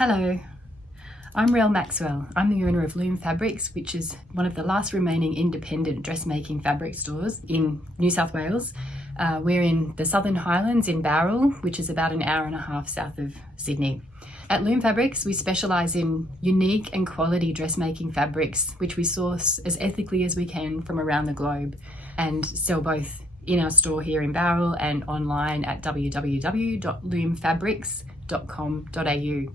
Hello, I'm Rel Maxwell. I'm the owner of Loom Fabrics, which is one of the last remaining independent dressmaking fabric stores in New South Wales. We're in the Southern Highlands in Bowral, which is about an hour and a half south of Sydney. At Loom Fabrics, we specialise in unique and quality dressmaking fabrics, which we source as ethically as we can from around the globe and sell both in our store here in Bowral and online at www.loomfabrics.com.au.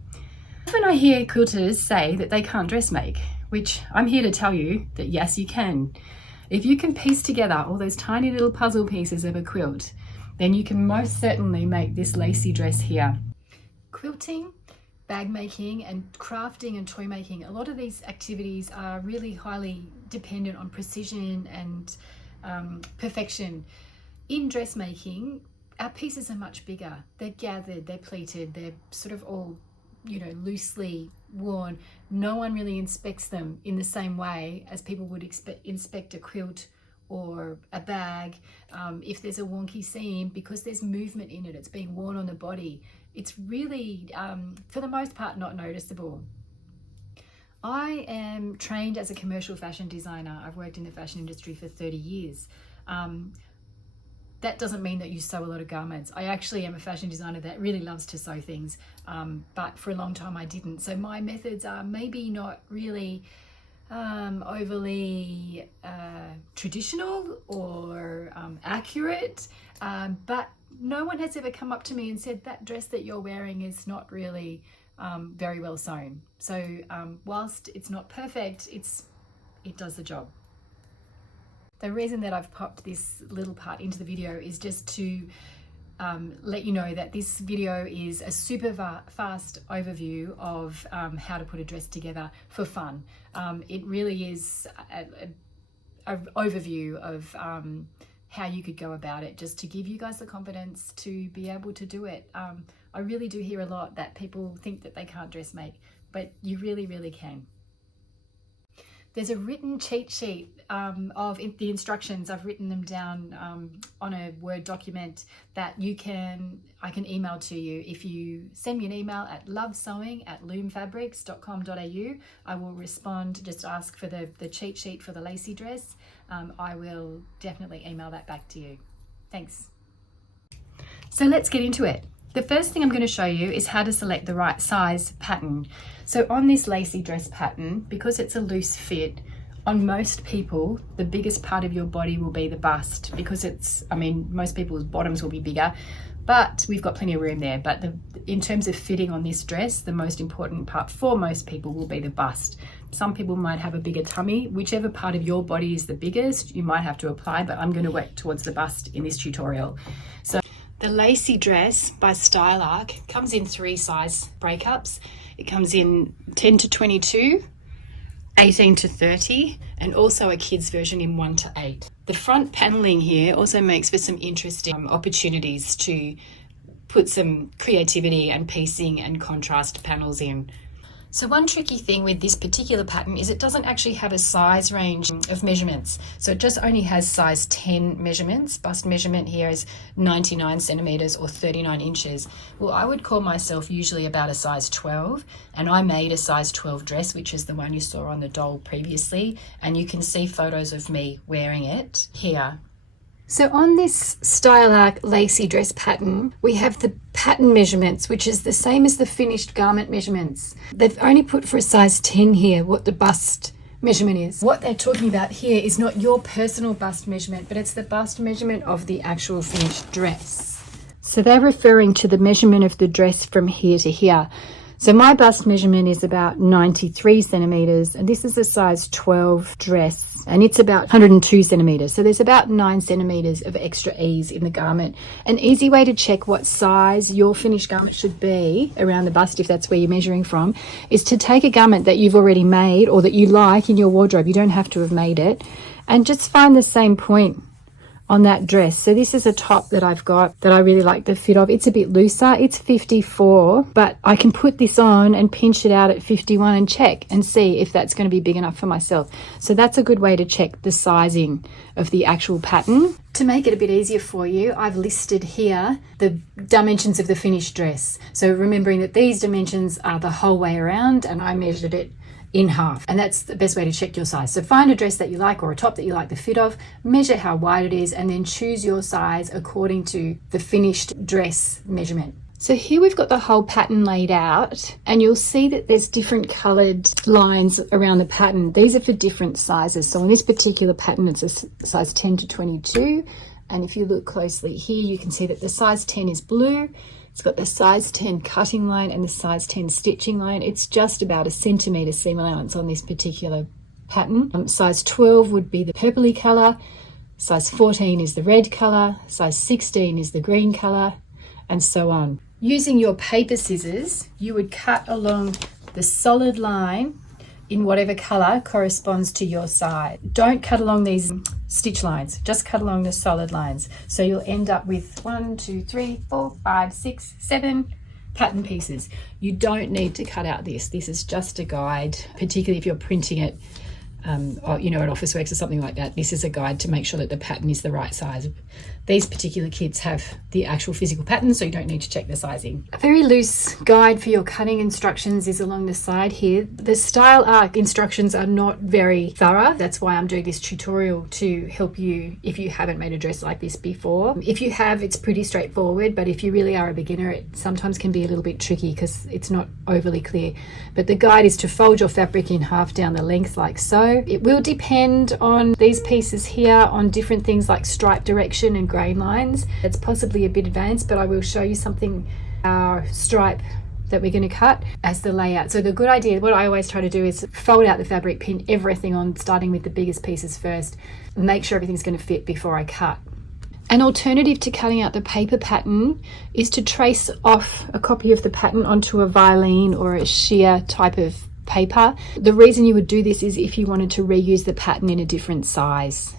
Often I hear quilters say that they can't dressmake, which I'm here to tell you that yes, you can. If you can piece together all those tiny little puzzle pieces of a quilt, then you can most certainly make this Lacey dress here. Quilting, bag making and crafting and toy making, a lot of these activities are really highly dependent on precision and perfection. In dressmaking, our pieces are much bigger. They're gathered, they're pleated, they're sort of all loosely worn. No one really inspects them in the same way as people would inspect a quilt or a bag. If there's a wonky seam, because there's movement in it, it's being worn on the body, it's really, for the most part, not noticeable. I am trained as a commercial fashion designer. I've worked in the fashion industry for 30 years. That doesn't mean that you sew a lot of garments. I actually am a fashion designer that really loves to sew things, but for a long time I didn't. So my methods are maybe not really overly traditional or accurate, but no one has ever come up to me and said that dress that you're wearing is not really very well sewn. So whilst it's not perfect, it does the job. The reason that I've popped this little part into the video is just to let you know that this video is a super fast overview of how to put a dress together for fun. It really is an overview of how you could go about it, just to give you guys the confidence to be able to do it. I really do hear a lot that people think that they can't dressmake, but you really, really can. There's a written cheat sheet of the instructions. I've written them down on a Word document that I can email to you. If you send me an email at lovesewing@loomfabrics.com.au, I will respond, just ask for the cheat sheet for the Lacey dress. I will definitely email that back to you. Thanks. So let's get into it. The first thing I'm going to show you is how to select the right size pattern. So on this Lacey dress pattern, because it's a loose fit, on most people, the biggest part of your body will be the bust, because most people's bottoms will be bigger, but we've got plenty of room there. But in terms of fitting on this dress, the most important part for most people will be the bust. Some people might have a bigger tummy. Whichever part of your body is the biggest, you might have to apply, but I'm going to work towards the bust in this tutorial. So the Lacey dress by Style Arc comes in 3 size breakups. It comes in 10 to 22, 18 to 30, and also a kids version in 1 to 8. The front paneling here also makes for some interesting opportunities to put some creativity and piecing and contrast panels in. So one tricky thing with this particular pattern is it doesn't actually have a size range of measurements. So it just only has size 10 measurements. Bust measurement here is 99 centimeters or 39 inches. Well, I would call myself usually about a size 12, and I made a size 12 dress, which is the one you saw on the doll previously, and you can see photos of me wearing it here. So on this Style Arc Lacey dress pattern, we have the pattern measurements, which is the same as the finished garment measurements. They've only put for a size 10 here what the bust measurement is. What they're talking about here is not your personal bust measurement, but it's the bust measurement of the actual finished dress. So they're referring to the measurement of the dress from here to here. So my bust measurement is about 93 centimeters, and this is a size 12 dress, and it's about 102 centimeters. So there's about 9 centimeters of extra ease in the garment. An easy way to check what size your finished garment should be around the bust, if that's where you're measuring from, is to take a garment that you've already made or that you like in your wardrobe. You don't have to have made it, and just find the same point on that dress. So this is a top that I've got that I really like the fit of. It's a bit looser. It's 54, but I can put this on and pinch it out at 51 and check and see if that's going to be big enough for myself. So that's a good way to check the sizing of the actual pattern. To make it a bit easier for you, I've listed here the dimensions of the finished dress. So remembering that these dimensions are the whole way around, and I measured it in half, and that's the best way to check your size. So find a dress that you like or a top that you like the fit of, measure how wide it is, and then choose your size according to the finished dress measurement. So here we've got the whole pattern laid out, and you'll see that there's different colored lines around the pattern. These are for different sizes. So in this particular pattern, it's a size 10 to 22. And if you look closely here, you can see that the size 10 is blue. It's got the size 10 cutting line and the size 10 stitching line. It's just about a centimetre seam allowance on this particular pattern. Size 12 would be the purpley colour. Size 14 is the red colour. Size 16 is the green colour, and so on. Using your paper scissors, you would cut along the solid line in whatever colour corresponds to your size. Don't cut along these stitch lines, just cut along the solid lines. So you'll end up with 1, 2, 3, 4, 5, 6, 7 pattern pieces. You don't need to cut out this. This is just a guide, particularly if you're printing it or, you know, at Officeworks or something like that. This is a guide to make sure that the pattern is the right size. These particular kits have the actual physical pattern, so you don't need to check the sizing. A very loose guide for your cutting instructions is along the side here. The style arc instructions are not very thorough. That's why I'm doing this tutorial, to help you if you haven't made a dress like this before. If you have, it's pretty straightforward, but if you really are a beginner, it sometimes can be a little bit tricky because it's not overly clear. But the guide is to fold your fabric in half down the length like so. It will depend on these pieces here on different things like stripe direction and grain lines. It's possibly a bit advanced, but I will show you something, our stripe that we're going to cut as the layout. So the good idea, what I always try to do, is fold out the fabric, pin everything on, starting with the biggest pieces first, and make sure everything's going to fit before I cut. An alternative to cutting out the paper pattern is to trace off a copy of the pattern onto a Vilene or a sheer type of paper. The reason you would do this is if you wanted to reuse the pattern in a different size.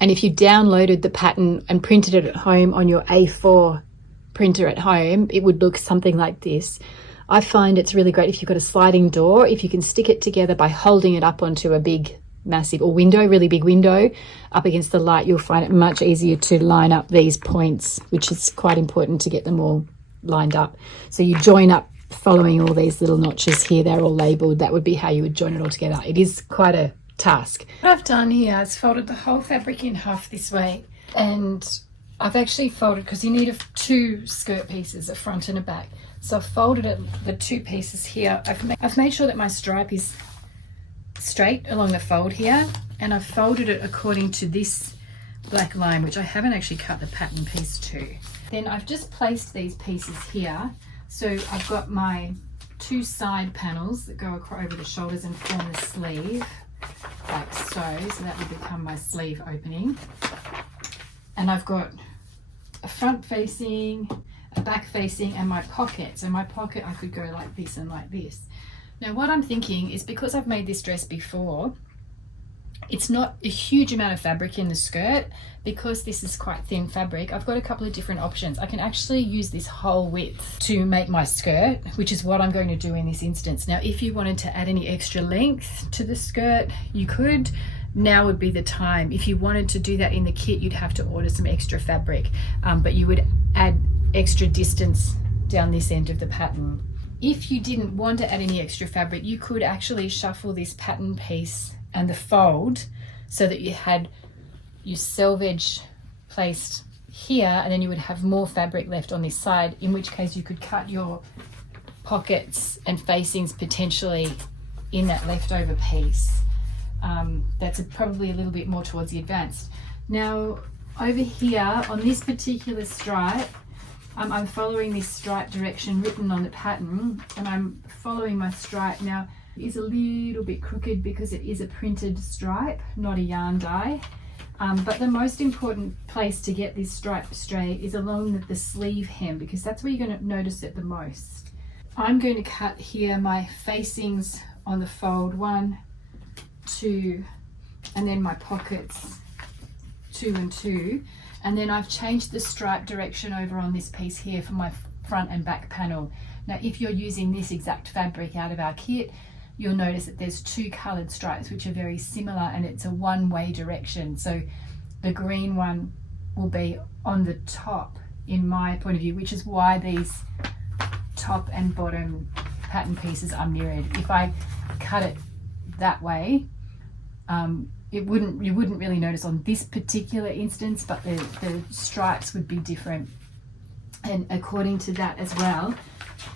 And if you downloaded the pattern and printed it at home on your A4 printer at home, it would look something like this. I find it's really great if you've got a sliding door, if you can stick it together by holding it up onto a big, massive, or window, really big window, up against the light, you'll find it much easier to line up these points, which is quite important to get them all lined up. So you join up following all these little notches here. They're all labelled. That would be how you would join it all together. It is quite a task. What I've done here is folded the whole fabric in half this way, and I've actually folded, because you need two skirt pieces, a front and a back. So I've folded it, the two pieces here. I've made sure that my stripe is straight along the fold here, and I've folded it according to this black line, which I haven't actually cut the pattern piece to. Then I've just placed these pieces here. So I've got my two side panels that go over the shoulders and form the sleeve, like so. So that would become my sleeve opening. And I've got a front facing, a back facing, and my pocket. So my pocket, I could go like this and like this. Now what I'm thinking is, because I've made this dress before, it's not a huge amount of fabric in the skirt. Because this is quite thin fabric, I've got a couple of different options. I can actually use this whole width to make my skirt, which is what I'm going to do in this instance. Now, if you wanted to add any extra length to the skirt, you could. Now would be the time. If you wanted to do that in the kit, you'd have to order some extra fabric, but you would add extra distance down this end of the pattern. If you didn't want to add any extra fabric, you could actually shuffle this pattern piece and the fold so that you had your selvage placed here, and then you would have more fabric left on this side, in which case you could cut your pockets and facings potentially in that leftover piece. That's probably a little bit more towards the advanced. Now over here on this particular stripe, I'm following this stripe direction written on the pattern, and I'm following my stripe. Now it is a little bit crooked because it is a printed stripe, not a yarn dye. But the most important place to get this stripe straight is along the sleeve hem, because that's where you're going to notice it the most. I'm going to cut here my facings on the fold, 1, 2, and then my pockets 2 and 2. And then I've changed the stripe direction over on this piece here for my front and back panel. Now if you're using this exact fabric out of our kit, you'll notice that there's two coloured stripes which are very similar, and it's a one-way direction. So the green one will be on the top in my point of view, which is why these top and bottom pattern pieces are mirrored. If I cut it that way, you wouldn't really notice on this particular instance, but the stripes would be different. And according to that as well,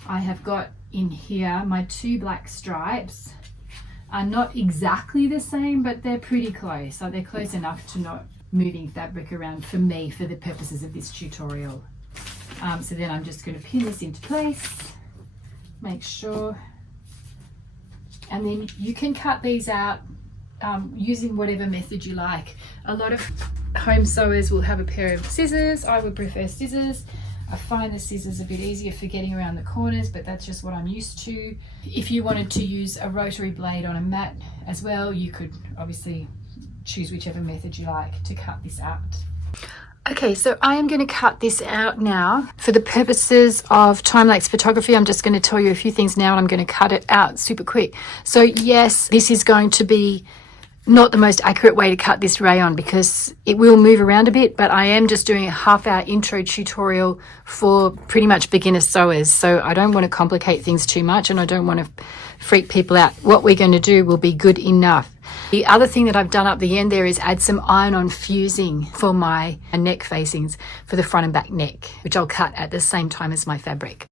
I have got in here my two black stripes are not exactly the same, but they're pretty close. So they're close enough to not moving fabric around for me for the purposes of this tutorial. So then I'm just going to pin this into place, make sure, and then you can cut these out using whatever method you like. A lot of home sewers will have a pair of scissors. I would prefer scissors. I find the scissors a bit easier for getting around the corners, but that's just what I'm used to. If you wanted to use a rotary blade on a mat as well, you could obviously choose whichever method you like to cut this out. Okay, so I am going to cut this out now. For the purposes of time-lapse photography, I'm just going to tell you a few things now, and I'm going to cut it out super quick. So yes, this is going to be not the most accurate way to cut this rayon because it will move around a bit, but I am just doing a half-hour intro tutorial for pretty much beginner sewers. So I don't want to complicate things too much, and I don't want to freak people out. What we're going to do will be good enough. The other thing that I've done up the end there is add some iron-on fusing for my neck facings for the front and back neck, which I'll cut at the same time as my fabric.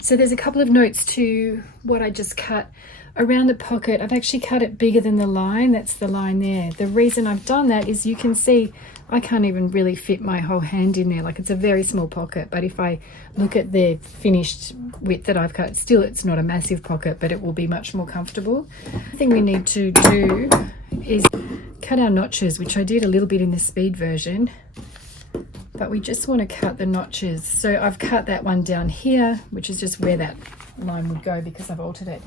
So there's a couple of notes to what I just cut around the pocket. I've actually cut it bigger than the line. That's the line there. The reason I've done that is you can see I can't even really fit my whole hand in there. Like, it's a very small pocket, but if I look at the finished width that I've cut, still it's not a massive pocket, but it will be much more comfortable. The thing we need to do is cut our notches, which I did a little bit in the speed version, but we just want to cut the notches. So I've cut that one down here, which is just where that line would go because I've altered it.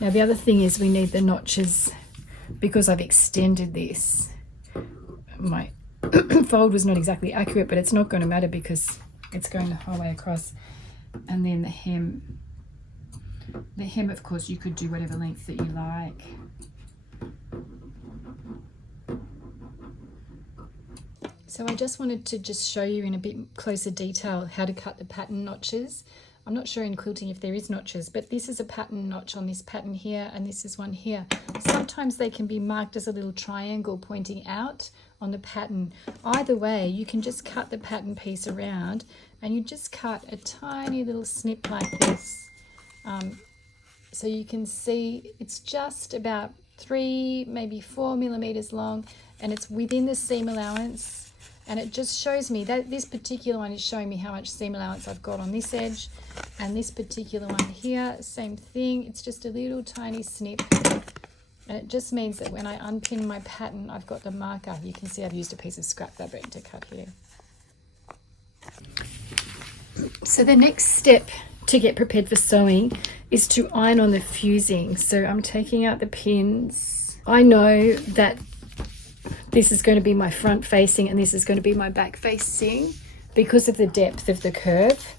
Now the other thing is we need the notches because I've extended this. My fold was not exactly accurate, but it's not going to matter because it's going the whole way across. And then the hem. The hem, of course, you could do whatever length that you like. So I just wanted to just show you in a bit closer detail how to cut the pattern notches. I'm not sure in quilting if there is notches, but this is a pattern notch on this pattern here, and this is one here. Sometimes they can be marked as a little triangle pointing out on the pattern. Either way, you can just cut the pattern piece around, and you just cut a tiny little snip like this. So you can see it's just about 3, maybe 4 millimeters long, and it's within the seam allowance. And it just shows me that this particular one is showing me how much seam allowance I've got on this edge, and this particular one here, same thing. It's just a little tiny snip, and it just means that when I unpin my pattern, I've got the marker. You can see I've used a piece of scrap fabric to cut here. So the next step to get prepared for sewing is to iron on the fusing. So I'm taking out the pins. I know that this is going to be my front facing and this is going to be my back facing because of the depth of the curve.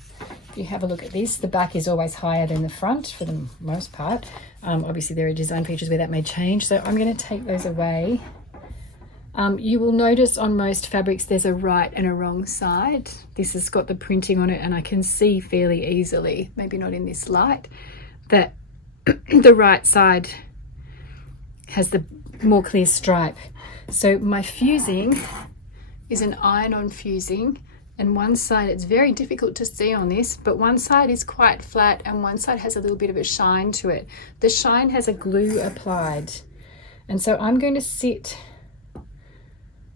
If you have a look at this, the back is always higher than the front for the most part. Obviously there are design features where that may change, so I'm going to take those away. You will notice on most fabrics there's a right and a wrong side. This has got the printing on it, and I can see fairly easily, maybe not in this light, that the right side has the more clear stripe. So my fusing is an iron-on fusing, and one side, it's very difficult to see on this, but one side is quite flat and one side has a little bit of a shine to it. The shine has a glue applied, and so I'm going to sit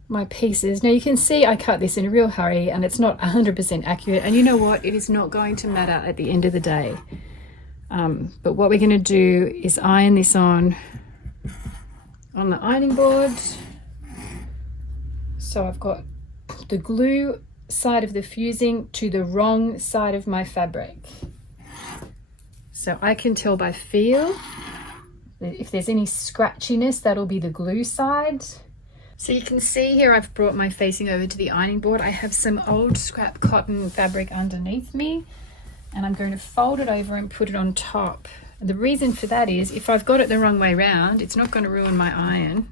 my pieces. Now you can see I cut this in a real hurry and it's not 100% accurate, and you know what, it is not going to matter at the end of the day. But what we're going to do is iron this on the ironing board. So I've got the glue side of the fusing to the wrong side of my fabric. So I can tell by feel. If there's any scratchiness, that'll be the glue side. So you can see here I've brought my facing over to the ironing board. I have some old scrap cotton fabric underneath me, and I'm going to fold it over and put it on top. And the reason for that is if I've got it the wrong way round, it's not going to ruin my iron.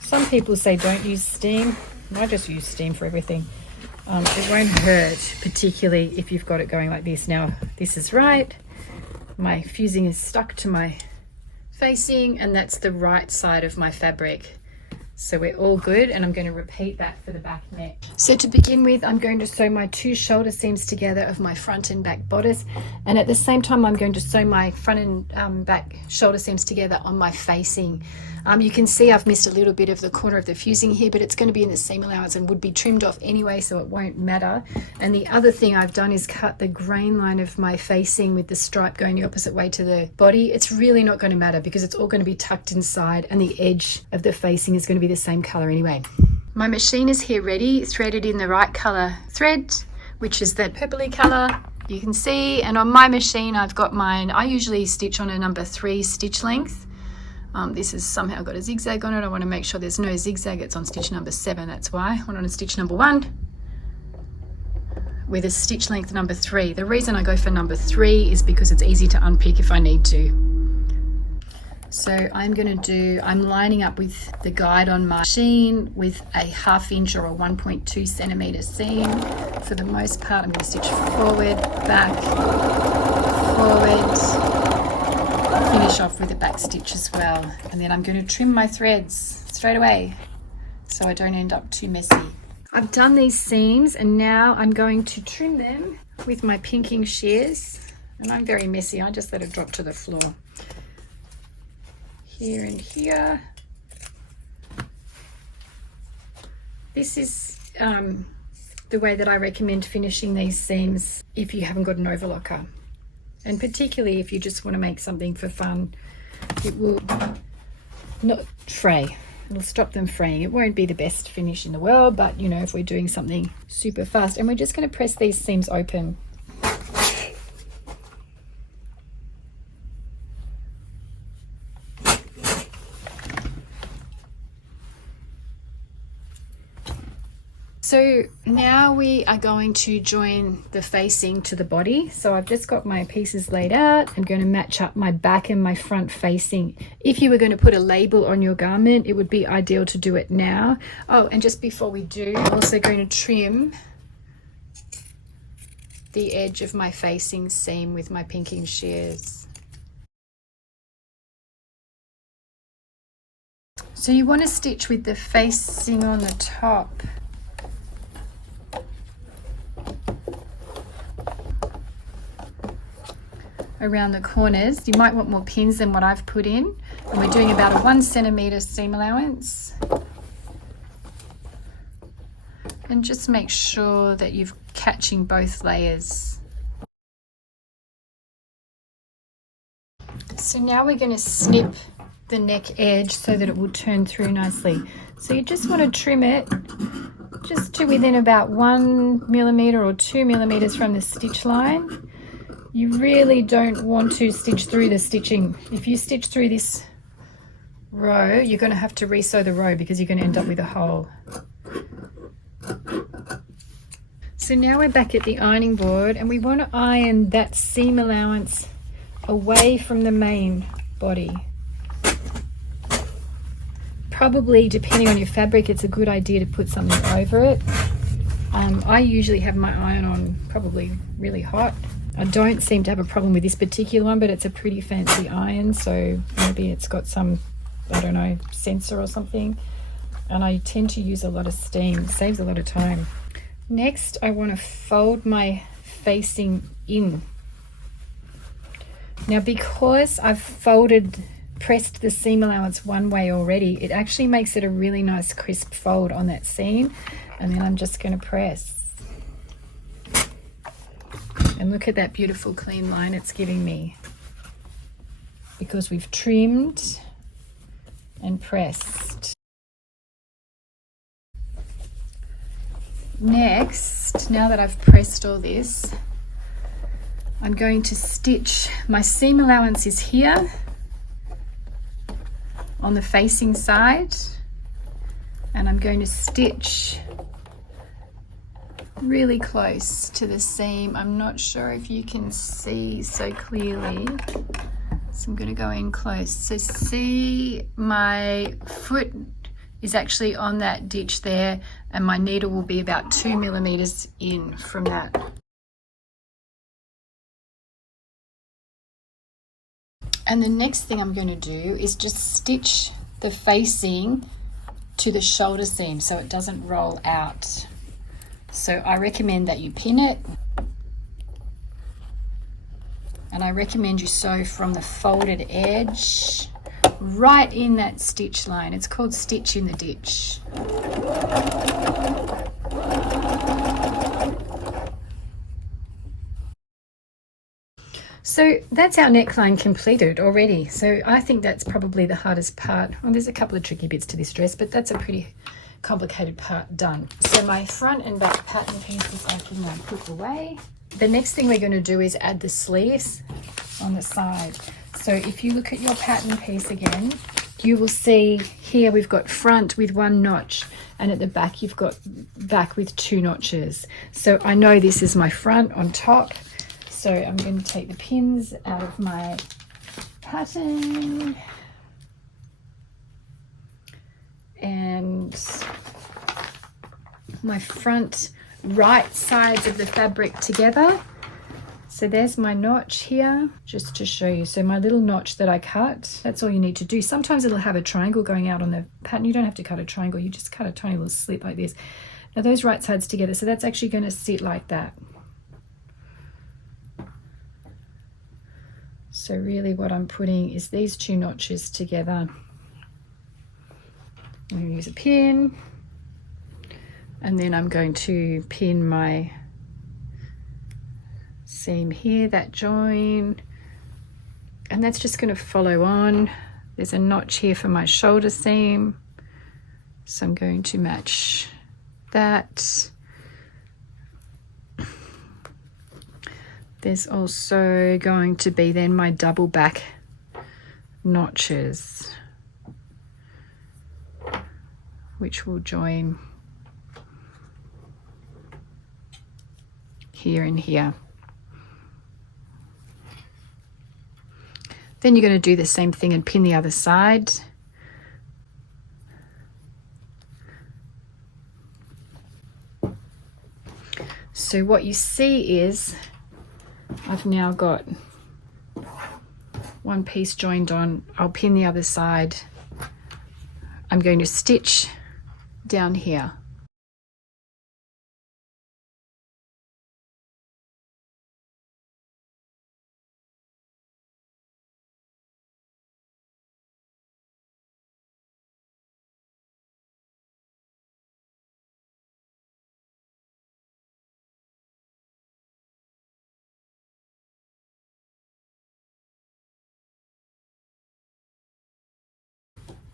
Some people say don't use steam. I just use steam for everything. It won't hurt, particularly if you've got it going like this. Now, this is right. My fusing is stuck to my facing, and that's the right side of my fabric. So we're all good, and I'm going to repeat that for the back neck. So to begin with, I'm going to sew my 2 shoulder seams together of my front and back bodice, and at the same time I'm going to sew my front and back shoulder seams together on my facing. You can see I've missed a little bit of the corner of the fusing here, but it's going to be in the seam allowance and would be trimmed off anyway, so it won't matter. And the other thing I've done is cut the grain line of my facing with the stripe going the opposite way to the body. It's really not going to matter because it's all going to be tucked inside, and the edge of the facing is going to be the same color anyway. My machine is here ready, threaded in the right color thread, which is that purpley color you can see. And on my machine I've got mine, I usually stitch on a number 3 stitch length. This has somehow got a zigzag on it. I want to make sure there's no zigzag. It's on stitch number 7, that's why. I'm on stitch number 1 with a stitch length number 3. The reason I go for number 3 is because it's easy to unpick if I need to. So I'm lining up with the guide on my machine with a 1/2 inch or a 1.2 centimeter seam. For the most part, I'm going to stitch forward, back, forward, finish off with a back stitch as well. And then I'm going to trim my threads straight away so I don't end up too messy. I've done these seams, and now I'm going to trim them with my pinking shears. And I'm very messy, I just let it drop to the floor. Here and here. This is the way that I recommend finishing these seams if you haven't got an overlocker, and particularly if you just want to make something for fun. It will not fray, it'll stop them fraying. It won't be the best finish in the world, but you know, if we're doing something super fast. And we're just going to press these seams open. So now we are going to join the facing to the body. So I've just got my pieces laid out. I'm going to match up my back and my front facing. If you were going to put a label on your garment, it would be ideal to do it now. Oh, and just before we do, I'm also going to trim the edge of my facing seam with my pinking shears. So you want to stitch with the facing on the top. Around the corners. You might want more pins than what I've put in, and we're doing about a 1 centimeter seam allowance. And just make sure that you're catching both layers. So now we're going to snip the neck edge so that it will turn through nicely. So you just want to trim it just to within about 1 millimeter or 2 millimeters from the stitch line. You really don't want to stitch through the stitching. If you stitch through this row, you're going to have to re-sew the row because you're going to end up with a hole. So now we're back at the ironing board, and we want to iron that seam allowance away from the main body. Probably, depending on your fabric, it's a good idea to put something over it. I usually have my iron on probably really hot. I don't seem to have a problem with this particular one, but it's a pretty fancy iron, so maybe it's got some, I don't know, sensor or something. And I tend to use a lot of steam. It saves a lot of time. Next, I want to fold my facing in. Now, because I've pressed the seam allowance one way already, it actually makes it a really nice crisp fold on that seam. And then I'm just going to press. And And look at that beautiful clean line it's giving me, because we've trimmed and pressed. Next, now that I've pressed all this, I'm going to stitch. My seam allowance is here on the facing side, and I'm going to stitch really close to the seam. I'm not sure if you can see so clearly, so I'm going to go in close. So see, my foot is actually on that ditch there, and my needle will be about 2 millimeters in from that. And the next thing I'm going to do is just stitch the facing to the shoulder seam so it doesn't roll out. So I recommend that you pin it, and I recommend you sew from the folded edge right in that stitch line. It's called stitch in the ditch. So that's our neckline completed already. So I think that's probably the hardest part. Well, there's a couple of tricky bits to this dress, but that's a pretty complicated part done. So my front and back pattern pieces I can now put away. The next thing we're going to do is add the sleeves on the side. So if you look at your pattern piece again, you will see here we've got front with 1 notch, and at the back you've got back with 2 notches. So I know this is my front on top. So I'm going to take the pins out of my pattern and my front right sides of the fabric together. So there's my notch here, just to show you. So my little notch that I cut, that's all you need to do. Sometimes it'll have a triangle going out on the pattern. You don't have to cut a triangle, you just cut a tiny little slit like this. Now those right sides together, so that's actually going to sit like that. So really what I'm putting is these 2 notches together. I'm going to use a pin, and then I'm going to pin my seam here, that join, and that's just going to follow on. There's a notch here for my shoulder seam, so I'm going to match that. There's also going to be then my double back notches, which will join here and here. Then you're going to do the same thing and pin the other side. So what you see is I've now got one piece joined on. I'll pin the other side. I'm going to stitch down here.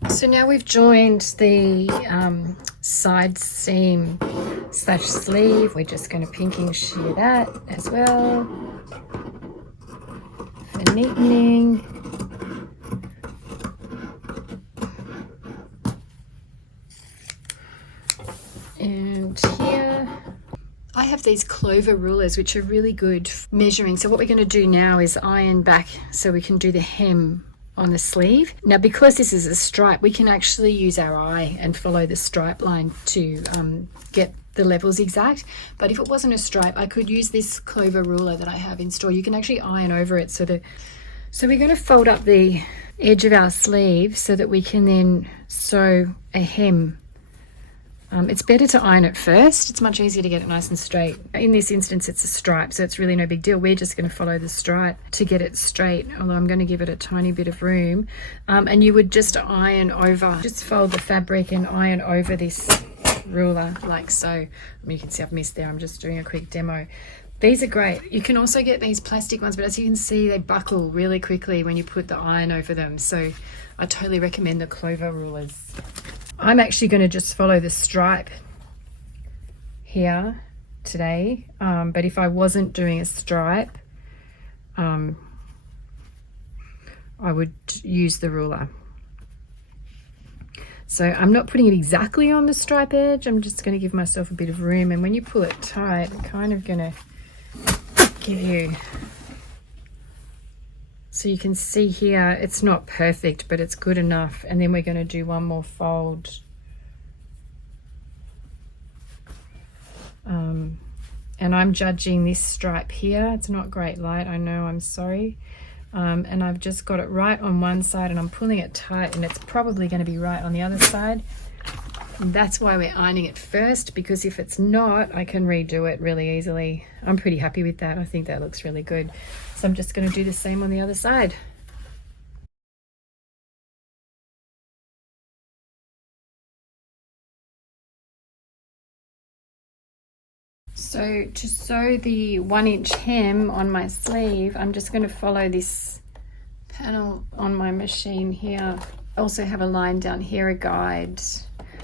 So now we've joined the side seam slash sleeve. We're just going to pinking shear that as well for neatening. And here I have these clover rulers which are really good for measuring. So what we're going to do now is iron back so we can do the hem on the sleeve. Now because this is a stripe, we can actually use our eye and follow the stripe line to get the levels exact. But if it wasn't a stripe, I could use this clover ruler that I have in store. You can actually iron over it so we're going to fold up the edge of our sleeve so that we can then sew a hem. It's better to iron it first. It's much easier to get it nice and straight. In this instance, it's a stripe, so it's really no big deal. We're just going to follow the stripe to get it straight, although I'm going to give it a tiny bit of room. And you would just iron over, just fold the fabric and iron over this ruler like so. I mean, you can see I've missed there. I'm just doing a quick demo. These are great. You can also get these plastic ones, but as you can see, they buckle really quickly when you put the iron over them. So I totally recommend the Clover rulers. I'm actually going to just follow the stripe here today, but if I wasn't doing a stripe, I would use the ruler. So I'm not putting it exactly on the stripe edge, I'm just going to give myself a bit of room, and when you pull it tight, it's kind of going to give you, so you can see here, it's not perfect, but it's good enough. And then we're going to do one more fold. And I'm judging this stripe here. It's not great light, I know, I'm sorry. And I've just got it right on one side and I'm pulling it tight, and it's probably going to be right on the other side. And that's why we're ironing it first, because if it's not, I can redo it really easily. I'm pretty happy with that. I think that looks really good. So I'm just going to do the same on the other side. So to sew the 1-inch hem on my sleeve, I'm just going to follow this panel on my machine here. I also have a line down here, a guide,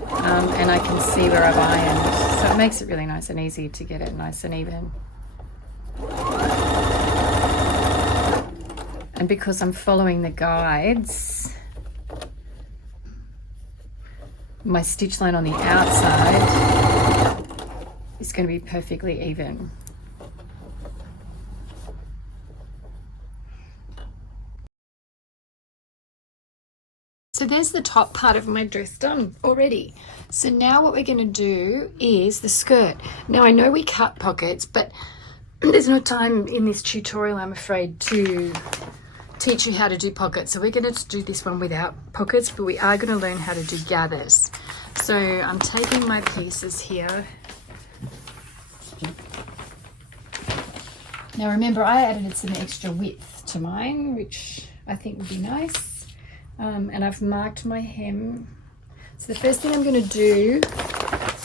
and I can see where I've ironed. So it makes it really nice and easy to get it nice and even. And because I'm following the guides, my stitch line on the outside is going to be perfectly even. So there's the top part of my dress done already. So now what we're going to do is the skirt. Now I know we cut pockets, but there's no time in this tutorial, I'm afraid, to teach you how to do pockets. So we're going to do this one without pockets, but we are going to learn how to do gathers. So I'm taking my pieces here. Now remember, I added some extra width to mine, which I think would be nice. And I've marked my hem. So the first thing I'm going to do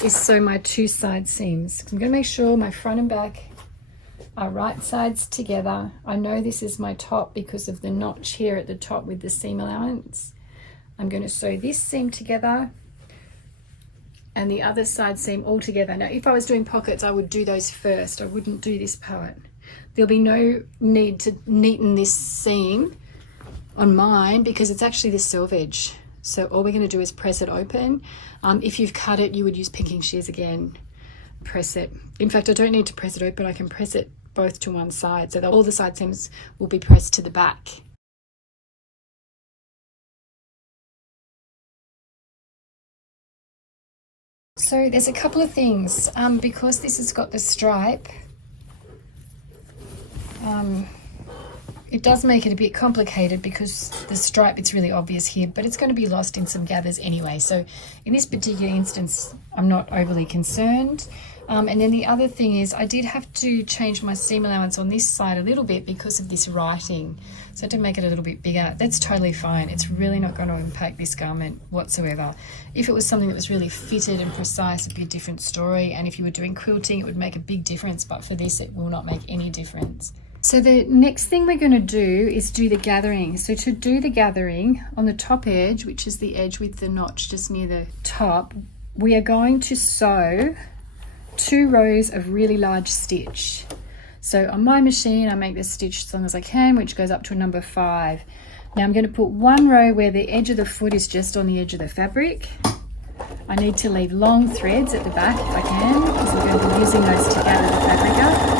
is sew my 2 side seams. I'm going to make sure my front and back are right sides together. I know this is my top because of the notch here at the top with the seam allowance. I'm going to sew this seam together and the other side seam all together. Now if I was doing pockets, I would do those first. I wouldn't do this part. There'll be no need to neaten this seam on mine because it's actually the selvage. So all we're going to do is press it open. If you've cut it, you would use pinking shears again. Press it. In fact, I don't need to press it open. I can press it both to one side. So that all the side seams will be pressed to the back. So there's a couple of things. Because this has got the stripe, it does make it a bit complicated because the stripe, it's really obvious here, but it's going to be lost in some gathers anyway. So in this particular instance, I'm not overly concerned. And then the other thing is I did have to change my seam allowance on this side a little bit because of this writing. So I had to make it a little bit bigger. That's totally fine. It's really not going to impact this garment whatsoever. If it was something that was really fitted and precise, it'd be a different story. And if you were doing quilting, it would make a big difference. But for this, it will not make any difference. So the next thing we're going to do is do the gathering. So to do the gathering on the top edge, which is the edge with the notch just near the top, we are going to sew 2 rows of really large stitch. So on my machine, I make this stitch as long as I can, which goes up to a number 5. Now I'm going to put 1 row where the edge of the foot is just on the edge of the fabric. I need to leave long threads at the back if I can, because we're going to be using those to gather the fabric up.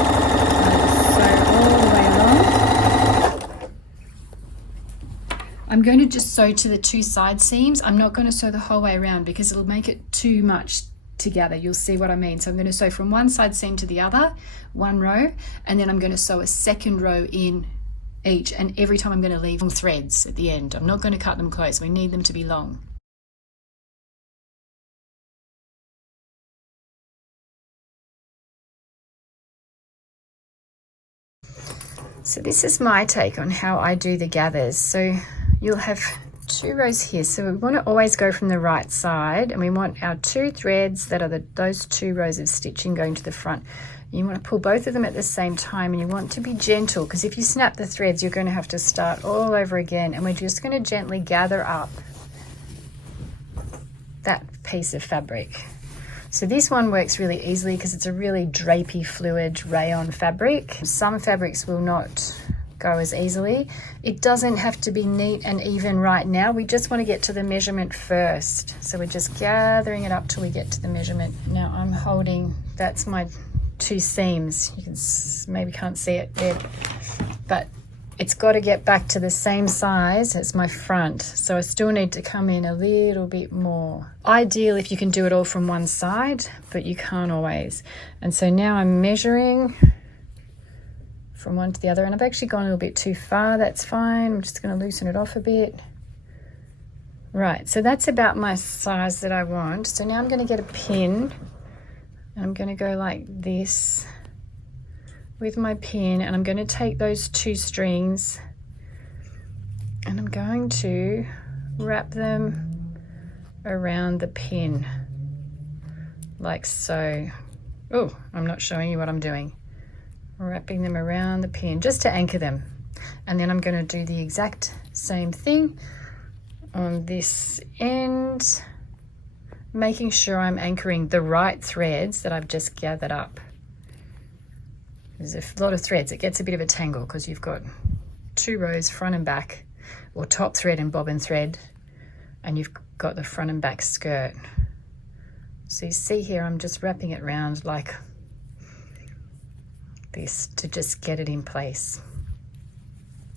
All the way along. I'm going to just sew to the 2 side seams. I'm not going to sew the whole way around because it'll make it too much together. You'll see what I mean. So I'm going to sew from one side seam to the other, 1 row, and then I'm going to sew a 2nd row in each, and every time I'm going to leave long threads at the end. I'm not going to cut them close. We need them to be long. So this is my take on how I do the gathers. So you'll have 2 rows here. So we want to always go from the right side, and we want our 2 threads that are those 2 rows of stitching going to the front. You want to pull both of them at the same time, and you want to be gentle, because if you snap the threads, you're going to have to start all over again. And we're just going to gently gather up that piece of fabric. So this one works really easily because it's a really drapey fluid rayon fabric. Some fabrics will not go as easily. It doesn't have to be neat and even right now. We just want to get to the measurement first. So we're just gathering it up till we get to the measurement. Now I'm holding, that's my 2 seams. You can maybe can't see it yet, but it's got to get back to the same size as my front. So I still need to come in a little bit more. Ideal if you can do it all from one side, but you can't always. And so now I'm measuring from one to the other, and I've actually gone a little bit too far. That's fine. I'm just going to loosen it off a bit. Right, so that's about my size that I want. So now I'm going to get a pin, and I'm going to go like this with my pin, and I'm going to take those 2 strings and I'm going to wrap them around the pin like so. Oh, I'm not showing you what I'm doing. Wrapping them around the pin just to anchor them, and then I'm going to do the exact same thing on this end, making sure I'm anchoring the right threads that I've just gathered up. There's a lot of threads. It gets a bit of a tangle because you've got 2 rows front and back, or top thread and bobbin thread, and you've got the front and back skirt. So you see here I'm just wrapping it around like this to just get it in place.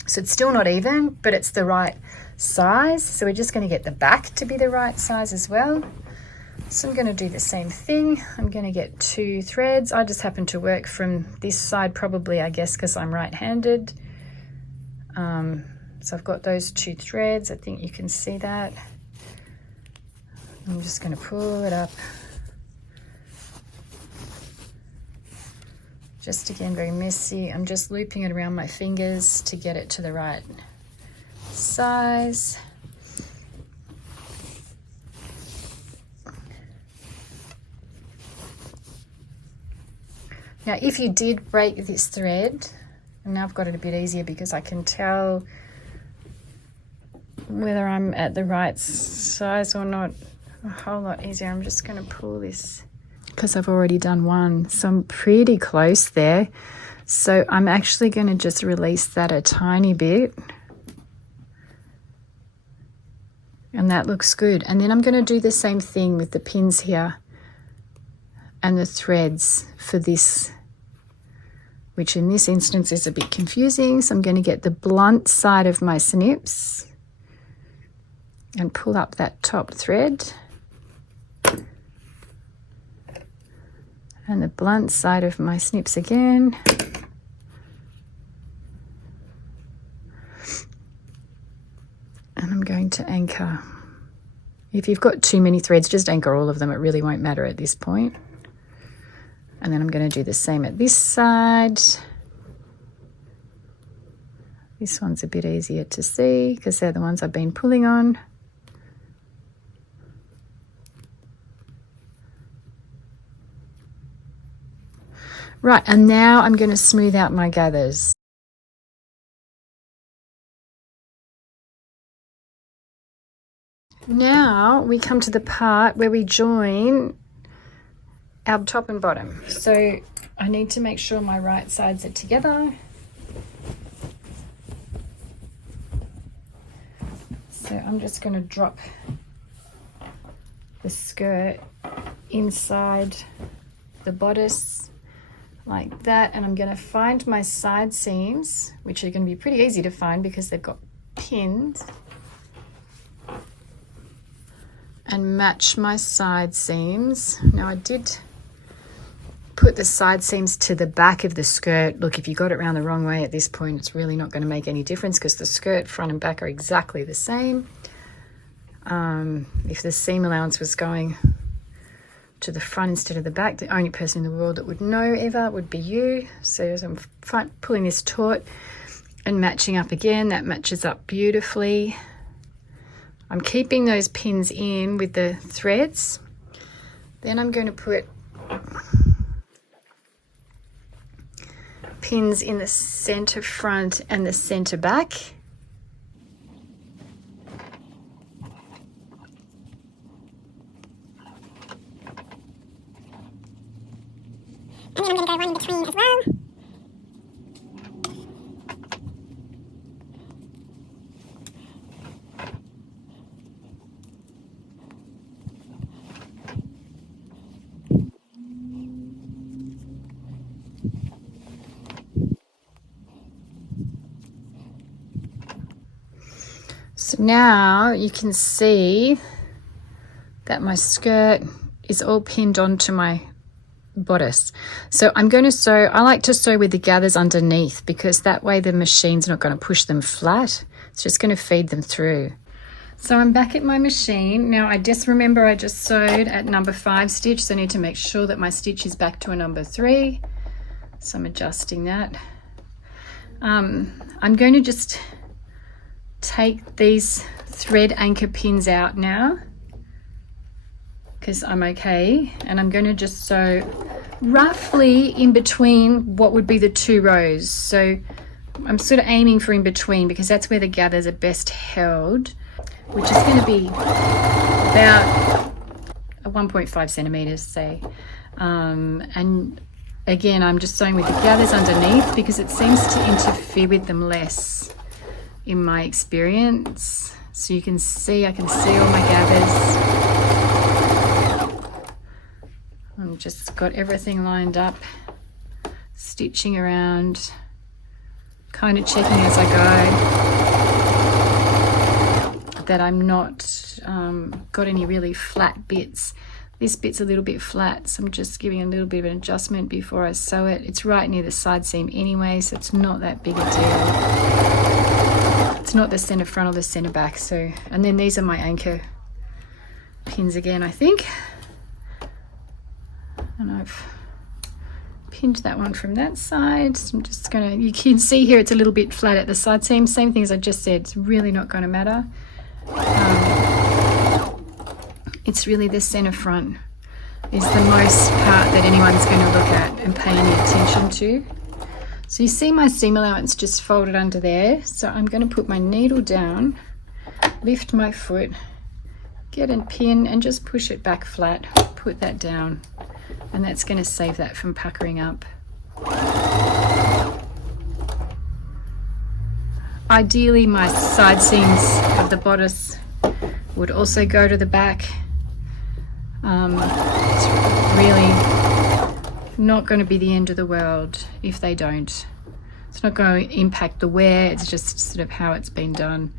So it's still not even, but it's the right size. So we're just going to get the back to be the right size as well. So I'm going to do the same thing. I'm going to get 2 threads. I just happen to work from this side probably, I guess, because I'm right-handed. So I've got those 2 threads. I think you can see that. I'm just going to pull it up. Just again, very messy. I'm just looping it around my fingers to get it to the right size. Now, if you did break this thread, and now I've got it a bit easier because I can tell whether I'm at the right size or not a whole lot easier. I'm just going to pull this because I've already done one, so I'm pretty close there. So I'm actually going to just release that a tiny bit, and that looks good. And then I'm going to do the same thing with the pins here and the threads for this, which in this instance is a bit confusing. So I'm going to get the blunt side of my snips and pull up that top thread, and the blunt side of my snips again, and I'm going to anchor. If you've got too many threads, just anchor all of them. It really won't matter at this point. And then I'm going to do the same at this side. This one's a bit easier to see because they're the ones I've been pulling on. Right, and now I'm going to smooth out my gathers. Now we come to the part where we join our top and bottom. So I need to make sure my right sides are together. So I'm just going to drop the skirt inside the bodice like that, and I'm going to find my side seams, which are going to be pretty easy to find because they've got pins, and match my side seams. Now I did put the side seams to the back of the skirt. Look, if you got it around the wrong way at this point, it's really not going to make any difference because the skirt front and back are exactly the same. If the seam allowance was going to the front instead of the back, the only person in the world that would know ever would be you. So as I'm pulling this taut and matching up again, that matches up beautifully. I'm keeping those pins in with the threads. Then I'm going to put pins in the center front and the center back. And then I'm going to go one in between as well. So now you can see that my skirt is all pinned onto my bodice. So I'm going to sew, I like to sew with the gathers underneath because that way the machine's not going to push them flat. It's just going to feed them through. So I'm back at my machine. Now I just remember I just sewed at number 5 stitch, so I need to make sure that my stitch is back to a number 3. So I'm adjusting that. I'm going to just take these thread anchor pins out now because I'm okay, and I'm going to just sew roughly in between what would be the 2 rows. So I'm sort of aiming for in between because that's where the gathers are best held, which is going to be about 1.5 centimeters, say. And again, I'm just sewing with the gathers underneath because it seems to interfere with them less in my experience. So you can see, I can see all my gathers. I've just got everything lined up, stitching around, kind of checking as I go that I'm not got any really flat bits. This bit's a little bit flat, so I'm just giving a little bit of an adjustment before I sew it. It's right near the side seam anyway, so it's not that big a deal. It's not the center front or the center back. So, and then these are my anchor pins again, I think. And I've pinned that one from that side. So I'm just gonna, you can see here it's a little bit flat at the side seam. Same thing as I just said, it's really not gonna matter. It's really the center front is the most part that anyone's going to look at and pay any attention to. So you see my seam allowance just folded under there. So I'm going to put my needle down, lift my foot, get a pin and just push it back flat, put that down, and that's going to save that from puckering up. Ideally, my side seams of the bodice would also go to the back. It's really not going to be the end of the world if they don't. It's not going to impact the wear. It's just sort of how it's been done,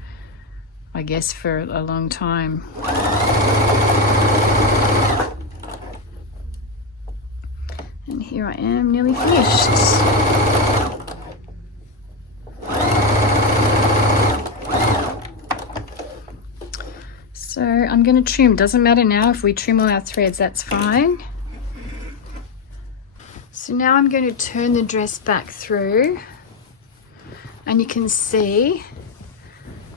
I guess, for a long time. And here I am, nearly finished. So I'm going to trim. Doesn't matter now if we trim all our threads, that's fine. So now I'm going to turn the dress back through, and you can see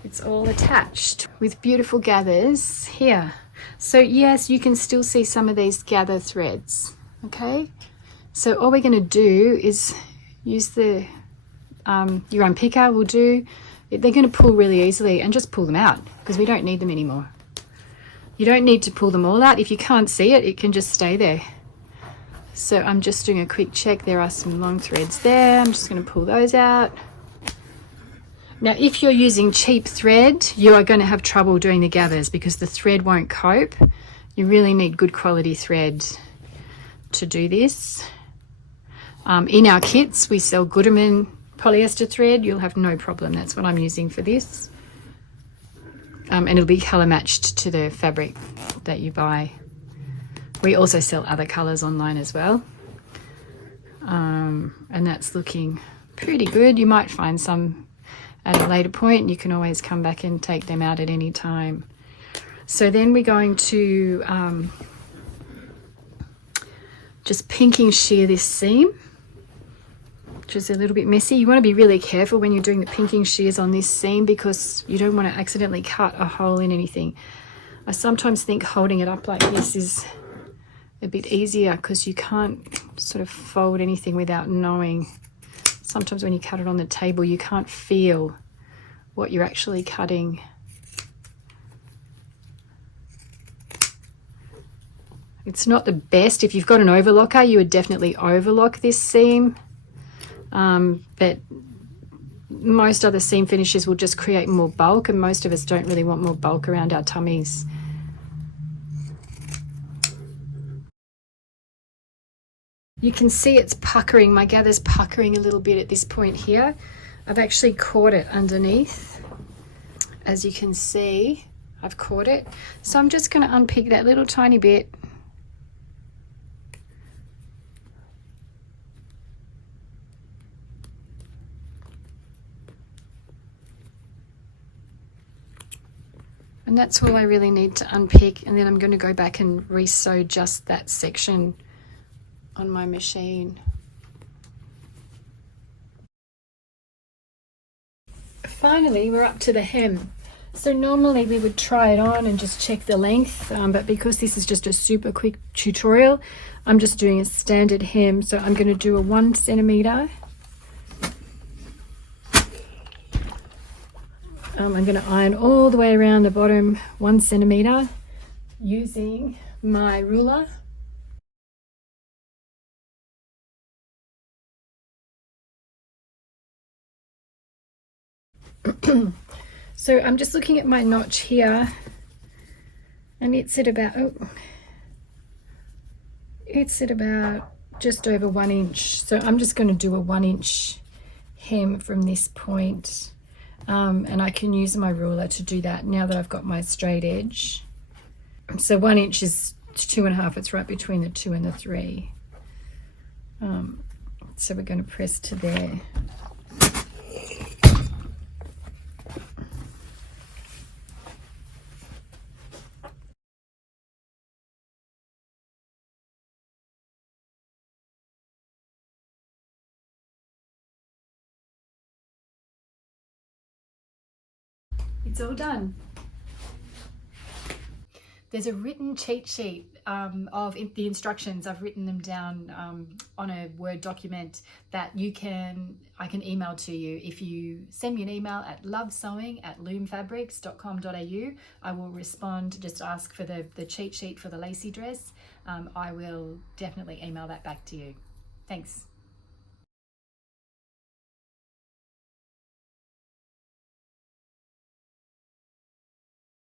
it's all attached with beautiful gathers here. So yes, you can still see some of these gather threads. Okay, so all we're going to do is use the your unpicker will do. They're going to pull really easily, and just pull them out because we don't need them anymore. You don't need to pull them all out. If you can't see it, it can just stay there. So I'm just doing a quick check. There are some long threads there. I'm just going to pull those out. Now, if you're using cheap thread, you are going to have trouble doing the gathers because the thread won't cope. You really need good quality thread to do this. In our kits, we sell Gooderman polyester thread. You'll have no problem. That's what I'm using for this. And it'll be colour matched to the fabric that you buy. We also sell other colours online as well. And that's looking pretty good. You might find some at a later point. You can always come back and take them out at any time. So then we're going to just pinking shear this seam, which is a little bit messy. You want to be really careful when you're doing the pinking shears on this seam because you don't want to accidentally cut a hole in anything. I sometimes think holding it up like this is a bit easier because you can't sort of fold anything without knowing. Sometimes when you cut it on the table, you can't feel what you're actually cutting. It's not the best. If you've got an overlocker, you would definitely overlock this seam. But most other seam finishes will just create more bulk, and most of us don't really want more bulk around our tummies. You can see it's puckering. My gather's puckering a little bit at this point here. I've actually caught it underneath. As you can see, I've caught it. So I'm just going to unpick that little tiny bit. And that's all I really need to unpick, and then I'm going to go back and re-sew just that section on my machine. Finally, we're up to the hem. So normally we would try it on and just check the length, but because this is just a super quick tutorial, I'm just doing a standard hem. So I'm going to do a 1 centimeter. I'm going to iron all the way around the bottom 1 centimeter using my ruler. So I'm just looking at my notch here, and it's at about just over 1 inch. So I'm just going to do a 1 inch hem from this point, and I can use my ruler to do that now that I've got my straight edge. So 1 inch is 2.5. It's right between the 2 and the 3. So we're going to press to there. It's all done. There's a written cheat sheet of the instructions. I've written them down on a Word document that I can email to you. If you send me an email at lovesewing@loomfabrics.com.au, I will respond, just ask for the cheat sheet for the Lacey dress. I will definitely email that back to you. Thanks.